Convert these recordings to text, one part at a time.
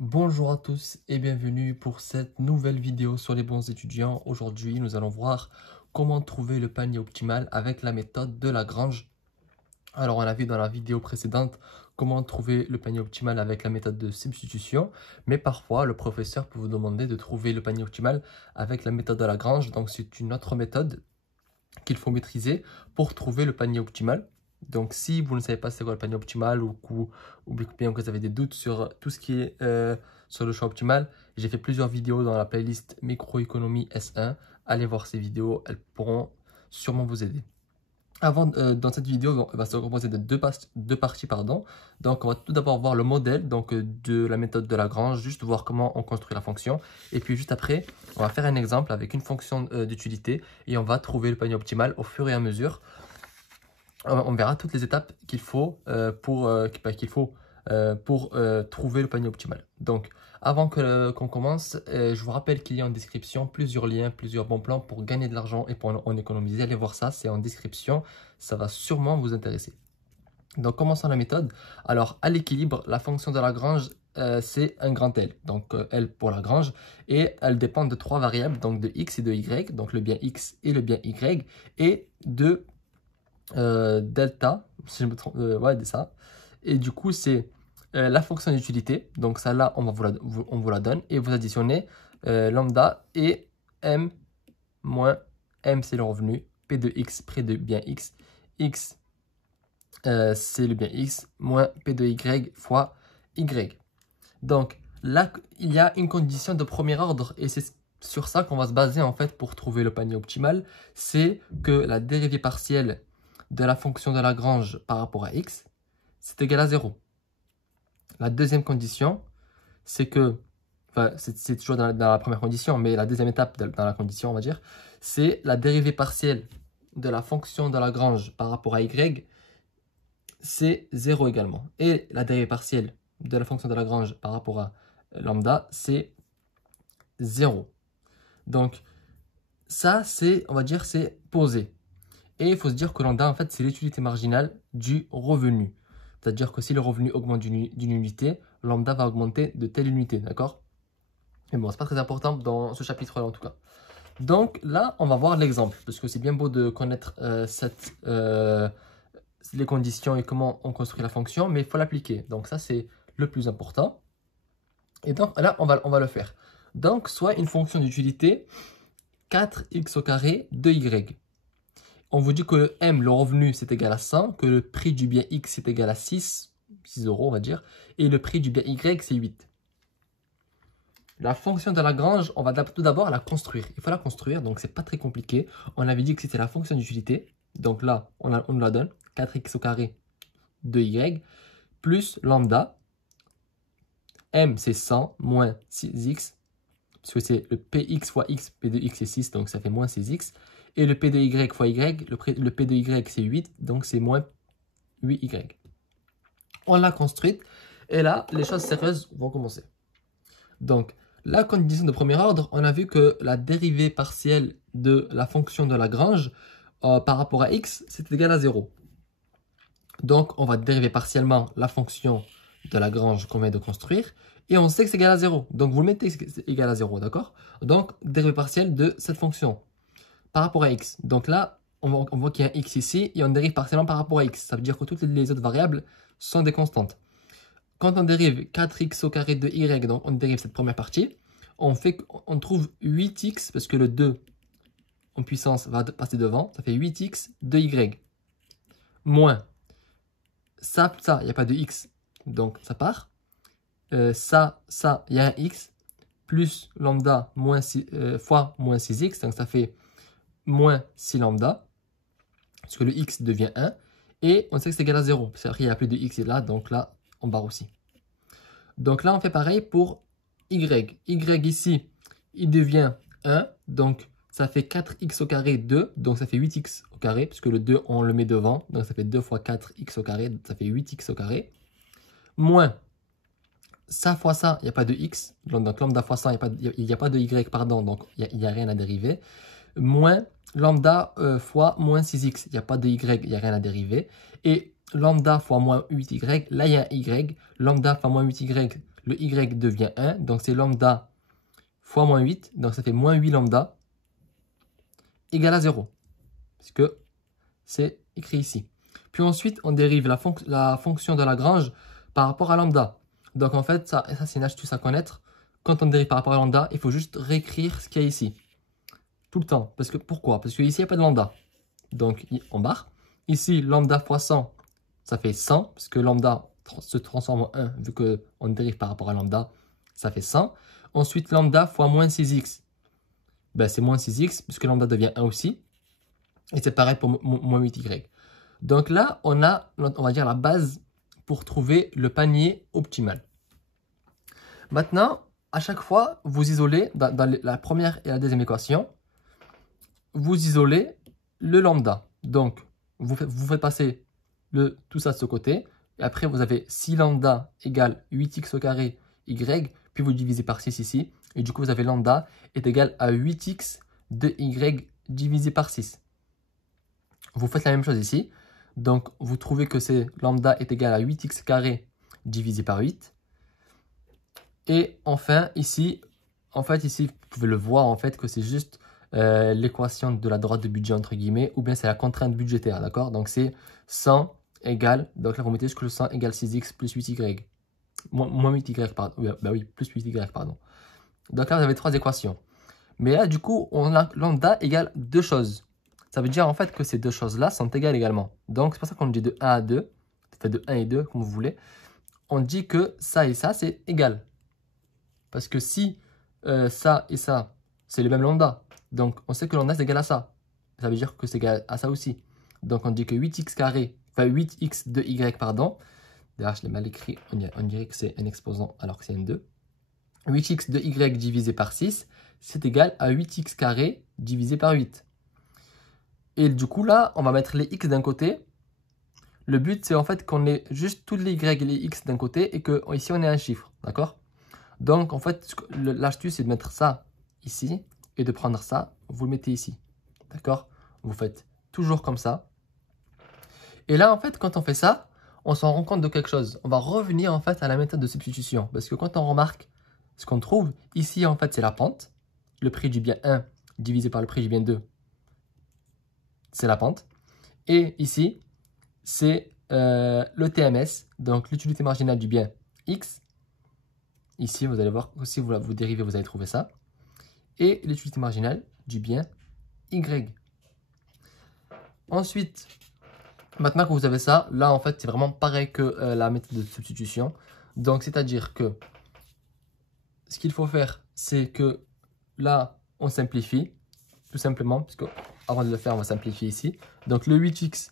Bonjour à tous et bienvenue pour cette nouvelle vidéo sur les bons étudiants. Aujourd'hui, nous allons voir comment trouver le panier optimal avec la méthode de Lagrange. Alors, on a vu dans la vidéo précédente comment trouver le panier optimal avec la méthode de substitution, mais parfois, le professeur peut vous demander de trouver le panier optimal avec la méthode de Lagrange. Donc, c'est une autre méthode qu'il faut maîtriser pour trouver le panier optimal. Donc, si vous ne savez pas c'est quoi le panier optimal ou bien que vous avez des doutes sur tout ce qui est sur le choix optimal, j'ai fait plusieurs vidéos dans la playlist Microéconomie S1. Allez voir ces vidéos, elles pourront sûrement vous aider. Dans cette vidéo, elle va se composer de deux parties. Donc, on va tout d'abord voir le modèle de la méthode de Lagrange, juste voir comment on construit la fonction. Et puis, juste après, on va faire un exemple avec une fonction d'utilité et on va trouver le panier optimal au fur et à mesure. On verra toutes les étapes qu'il faut pour trouver le panier optimal. Donc, avant qu'on commence, je vous rappelle qu'il y a en description plusieurs liens, plusieurs bons plans pour gagner de l'argent et pour en économiser. Allez voir ça, c'est en description. Ça va sûrement vous intéresser. Donc, commençons la méthode. Alors, à l'équilibre, la fonction de Lagrange, c'est un grand L. Donc, L pour Lagrange. Et elle dépend de trois variables, donc de x et de y. Donc, le bien x et le bien y. Et de delta, si je me trompe, ouais, de ça. Et du coup, c'est la fonction d'utilité. Donc, ça là, on vous la donne. Et vous additionnez lambda et m moins m, c'est le revenu. P de x, près de bien x. X, c'est le bien x, moins p de y fois y. Donc, là, il y a une condition de premier ordre. Et c'est sur ça qu'on va se baser, en fait, pour trouver le panier optimal. C'est que la dérivée partielle de la fonction de Lagrange par rapport à x, c'est égal à 0. La deuxième condition, c'est que, enfin, c'est toujours dans la première condition, mais la deuxième étape dans la condition, on va dire, c'est la dérivée partielle de la fonction de Lagrange par rapport à y, c'est 0 également. Et la dérivée partielle de la fonction de Lagrange par rapport à lambda, c'est 0. Donc, ça, c'est, on va dire, c'est posé. Et il faut se dire que lambda, en fait, c'est l'utilité marginale du revenu. C'est-à-dire que si le revenu augmente d'une unité, lambda va augmenter de telle unité, d'accord? Mais bon, c'est pas très important dans ce chapitre-là, en tout cas. Donc là, on va voir l'exemple, parce que c'est bien beau de connaître les conditions et comment on construit la fonction, mais il faut l'appliquer. Donc ça, c'est le plus important. Et donc là, on va le faire. Donc, soit une fonction d'utilité 4x au carré de y. On vous dit que le M, le revenu, c'est égal à 100, que le prix du bien X, c'est égal à 6 euros, on va dire, et le prix du bien Y, c'est 8. La fonction de Lagrange, on va tout d'abord la construire. Il faut la construire, donc c'est pas très compliqué. On avait dit que c'était la fonction d'utilité, donc là, on nous la donne, 4x au carré de Y, plus lambda, M, c'est 100, moins 6x, parce que c'est le Px fois x, P de x c'est 6, donc ça fait moins 6x. Et le P de y fois y, le P de y c'est 8, donc c'est moins 8y. On l'a construite, et là, les choses sérieuses vont commencer. Donc, la condition de premier ordre, on a vu que la dérivée partielle de la fonction de Lagrange par rapport à x, c'est égal à 0. Donc, on va dériver partiellement la fonction de Lagrange qu'on vient de construire, et on sait que c'est égal à 0. Donc, vous le mettez que c'est égal à 0, d'accord? Donc, dérivée partielle de cette fonction par rapport à x. Donc là, on voit qu'il y a un x ici, et on dérive partiellement par rapport à x. Ça veut dire que toutes les autres variables sont des constantes. Quand on dérive 4x au carré de y, donc on dérive cette première partie, on trouve 8x, parce que le 2 en puissance va passer devant, ça fait 8x de y. Moins ça, il n'y a pas de x, donc ça part. Ça, il y a un x, plus lambda fois moins 6x, donc ça fait moins 6 lambda, parce que le x devient 1, et on sait que c'est égal à 0, parce qu'il n'y a plus de x là, donc là, on barre aussi. Donc là, on fait pareil pour y. Y ici, il devient 1, donc ça fait 4x au carré 2, donc ça fait 8x au carré, puisque le 2, on le met devant, donc ça fait 2 fois 4x au carré, donc ça fait 8x au carré, moins ça fois ça, il n'y a pas de x, donc lambda fois ça, il n'y a pas de y, pardon, donc il n'y a rien à dériver, moins lambda fois moins 6x, il n'y a pas de y, il n'y a rien à dériver, et lambda fois moins 8y, là il y a un y, lambda fois moins 8y, le y devient 1, donc c'est lambda fois moins 8, donc ça fait moins 8 lambda, égale à 0, puisque c'est écrit ici. Puis ensuite, on dérive la fonction de Lagrange par rapport à lambda. Donc en fait, ça c'est une astuce à connaître. Quand on dérive par rapport à lambda, il faut juste réécrire ce qu'il y a ici. Tout le temps. Pourquoi? Parce que ici, il n'y a pas de lambda. Donc en barre. Ici, lambda fois 100, ça fait 100, parce que lambda se transforme en 1, vu qu'on dérive par rapport à lambda, ça fait 100. Ensuite, lambda fois moins 6x, ben, c'est moins 6x, puisque lambda devient 1 aussi. Et c'est pareil pour moins 8y. Donc là, on va dire la base pour trouver le panier optimal. Maintenant, à chaque fois, vous isolez, dans la première et la deuxième équation, vous isolez le lambda. Donc, vous faites passer tout ça de ce côté. Et après, vous avez 6 lambda égale 8x au carré y, puis vous divisez par 6 ici. Et du coup, vous avez lambda est égal à 8x de y divisé par 6. Vous faites la même chose ici. Donc, vous trouvez que c'est lambda est égal à 8x carré divisé par 8. Et enfin, ici, vous pouvez le voir en fait que c'est juste l'équation de la droite de budget entre guillemets, ou bien c'est la contrainte budgétaire, d'accord? Donc, c'est 100 égale, donc là, vous mettez que le 100 égale 6x plus 8y. Moins 8y, pardon. Oui, plus 8y, pardon. Donc là, vous avez 3 équations. Mais là, du coup, on a lambda égale 2 choses. Ça veut dire en fait que ces deux choses-là sont égales également. Donc, c'est pour ça qu'on dit de 1 à 2, fait de 1 et 2, comme vous voulez. On dit que ça et ça, c'est égal. Parce que si ça et ça, c'est le même lambda, donc on sait que lambda c'est égal à ça. Ça veut dire que c'est égal à ça aussi. Donc, on dit que 8x carré, enfin 8x de y, pardon. D'ailleurs, je l'ai mal écrit, on dirait que c'est un exposant alors que c'est un 2. 8x de y divisé par 6, c'est égal à 8x carré divisé par 8. Et du coup, là, on va mettre les x d'un côté. Le but, c'est en fait qu'on ait juste tous les y et les x d'un côté et que ici, on ait un chiffre. D'accord? Donc, en fait, l'astuce, c'est de mettre ça ici et de prendre ça, vous le mettez ici. D'accord? Vous faites toujours comme ça. Et là, en fait, quand on fait ça, on s'en rend compte de quelque chose. On va revenir, en fait, à la méthode de substitution. Parce que quand on remarque ce qu'on trouve, ici, en fait, c'est la pente. Le prix du bien 1 divisé par le prix du bien 2. C'est la pente. Et ici, c'est le TMS, donc l'utilité marginale du bien X. Ici, vous allez voir, si vous dérivez, vous allez trouver ça. Et l'utilité marginale du bien Y. Ensuite, maintenant que vous avez ça, là, en fait, c'est vraiment pareil que la méthode de substitution. Donc, c'est-à-dire que ce qu'il faut faire, c'est que là, on simplifie, tout simplement, puisque avant de le faire, on va simplifier ici. Donc, le 8x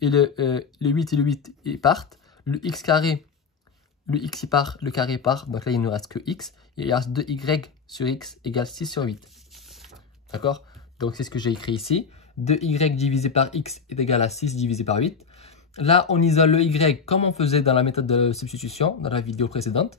et le 8 et le 8 ils partent. Le x carré, le x il part, le carré part. Donc là, il ne reste que x. Et il reste 2y sur x égale 6 sur 8. D'accord? Donc, c'est ce que j'ai écrit ici. 2y divisé par x est égal à 6 divisé par 8. Là, on isole le y comme on faisait dans la méthode de substitution, dans la vidéo précédente.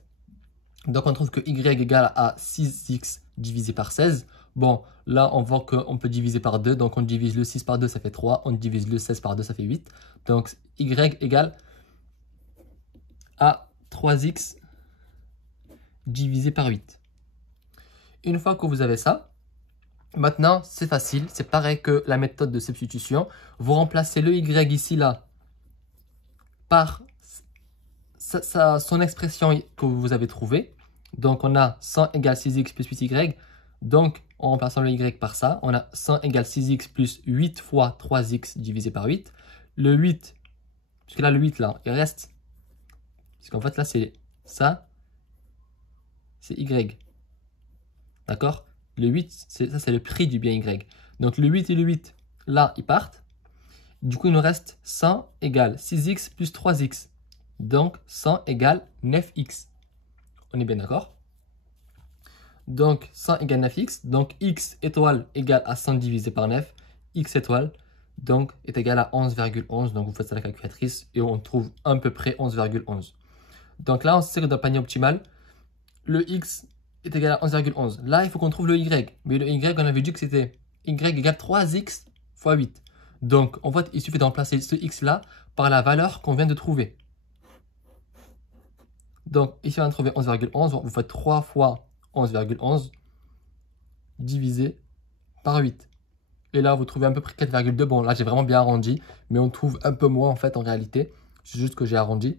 Donc, on trouve que y égale à 6x divisé par 16. Bon, là, on voit qu'on peut diviser par 2. Donc, on divise le 6 par 2, ça fait 3. On divise le 16 par 2, ça fait 8. Donc, y égale à 3x divisé par 8. Une fois que vous avez ça, maintenant, c'est facile. C'est pareil que la méthode de substitution. Vous remplacez le y ici, là, par son expression que vous avez trouvée. Donc, on a 100 égale 6x plus 8y. Donc, en remplaçant le y par ça, on a 100 égale 6x plus 8 fois 3x divisé par 8. Le 8, puisque là, le 8, là, il reste. Parce qu'en fait, là, c'est ça, c'est y. D'accord? Le 8, ça, c'est le prix du bien y. Donc, le 8 et le 8, là, ils partent. Du coup, il nous reste 100 égale 6x plus 3x. Donc, 100 égale 9x. On est bien d'accord? Donc, 100 égale 9x. Donc, x étoile égale à 100 divisé par 9. X étoile, donc, est égal à 11,11. Donc, vous faites ça à la calculatrice et on trouve à peu près 11,11. Donc là, on sait que dans le panier optimal, le x est égal à 11,11. Là, il faut qu'on trouve le y. Mais le y, on avait dit que c'était y égale 3x fois 8. Donc, en fait, il suffit de remplacer ce x là par la valeur qu'on vient de trouver. Donc, ici, on vient de trouver 11,11. Vous faites 3 fois 11,11 divisé par 8. Et là, vous trouvez à peu près 4,2. Bon, là, j'ai vraiment bien arrondi, mais on trouve un peu moins en fait en réalité. C'est juste que j'ai arrondi.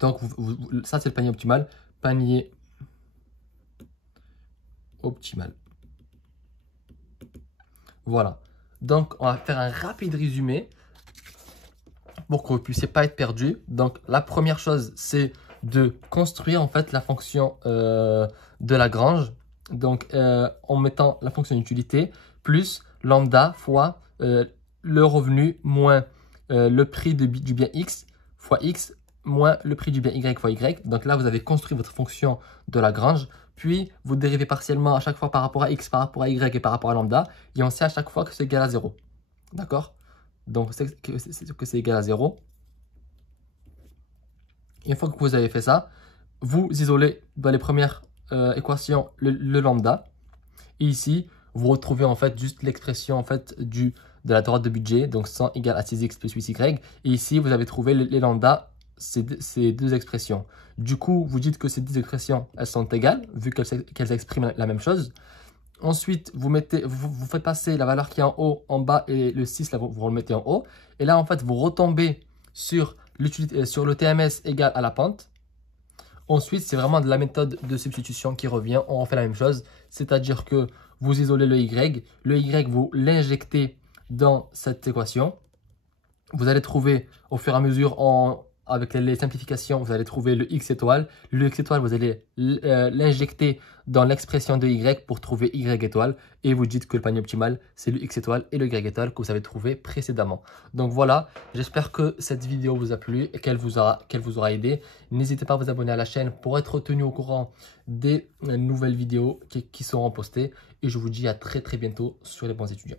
Donc, ça, c'est le panier optimal. Panier optimal. Voilà. Donc, on va faire un rapide résumé pour que vous ne puissiez pas être perdu. Donc, la première chose, c'est de construire en fait la fonction de Lagrange. Donc, en mettant la fonction d'utilité plus lambda fois le revenu moins le prix du bien x fois x moins le prix du bien y fois y. Donc là, vous avez construit votre fonction de Lagrange. Puis, vous dérivez partiellement à chaque fois par rapport à x, par rapport à y et par rapport à lambda. Et on sait à chaque fois que c'est égal à 0. D'accord? Donc, c'est que c'est égal à 0. Et une fois que vous avez fait ça, vous isolez dans les premières équations le lambda. Et ici, vous retrouvez en fait juste l'expression en fait de la droite de budget, donc 100 égale à 6x plus 8y. Et ici, vous avez trouvé les lambda, ces deux expressions. Du coup, vous dites que ces deux expressions, elles sont égales, vu qu'elles expriment la même chose. Ensuite, vous faites passer la valeur qui est en haut, en bas, et le 6, là, vous remettez en haut. Et là, en fait, vous retombez sur le TMS égal à la pente. Ensuite, c'est vraiment de la méthode de substitution qui revient. On fait la même chose, c'est-à-dire que vous isolez le y. Le y, vous l'injectez dans cette équation. Vous allez trouver au fur et à mesure, avec les simplifications, vous allez trouver le x étoile. Le x étoile, vous allez l'injecter dans l'expression de y pour trouver y étoile. Et vous dites que le panier optimal, c'est le x étoile et le y étoile que vous avez trouvé précédemment. Donc voilà, j'espère que cette vidéo vous a plu et qu'elle vous aura aidé. N'hésitez pas à vous abonner à la chaîne pour être tenu au courant des nouvelles vidéos qui seront postées. Et je vous dis à très bientôt sur les bons étudiants.